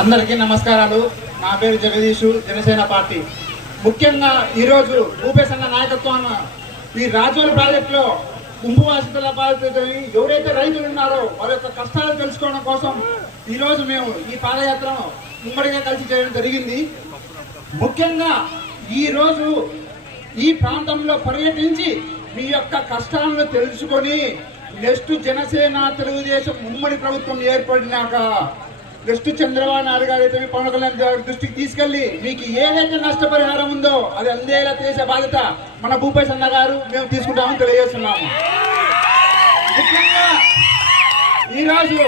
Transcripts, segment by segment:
అందరికీ నమస్కారాలు. నా పేరు జగదీషు, జనసేన పార్టీ. ముఖ్యంగా ఈరోజు భూపేశ్ అన్న నాయకత్వాన్ని ఈ రాజోలు ప్రాజెక్టులో ముంపు బాధితుల బాధితులని ఎవరైతే రైతులు ఉన్నారో వారి యొక్క కష్టాలు తెలుసుకోవడం కోసం ఈరోజు మేము ఈ పాదయాత్రను ఉమ్మడిగా కలిసి చేయడం జరిగింది. ముఖ్యంగా ఈరోజు ఈ ప్రాంతంలో పర్యటించి మీ యొక్క కష్టాలను తెలుసుకొని నెక్స్ట్ జనసేన తెలుగుదేశం ఉమ్మడి ప్రభుత్వం ఏర్పడినాక నెక్స్ట్ చంద్రబాబు నాయుడు గారు అయితే పవన్ కళ్యాణ్ గారి దృష్టికి తీసుకెళ్లి మీకు ఏదైతే నష్టపరిహారం ఉందో అది అందేలా చేసే బాధ్యత మన భూపేశ్ అన్న గారు మేము తీసుకుంటామని తెలియజేస్తున్నాము. ముఖ్యంగా ఈరోజు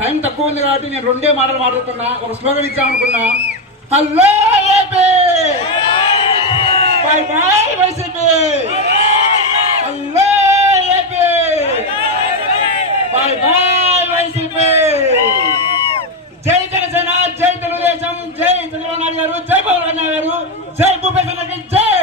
టైం తక్కువ ఉంది కాబట్టి నేను రెండే మాటలు మాట్లాడుతున్నా. ఒక స్లోగన్ ఇచ్చామనుకున్నా, hello AP, bye bye YCP, hello AP, bye bye YCP. జై జనసేన, జై తెలుగుదేశం, జై చంద్రబాబు నాయుడు గారు, జై పవన్ కళ్యాణ్ గారు, జై భూపేశ్ అన్నకి జై.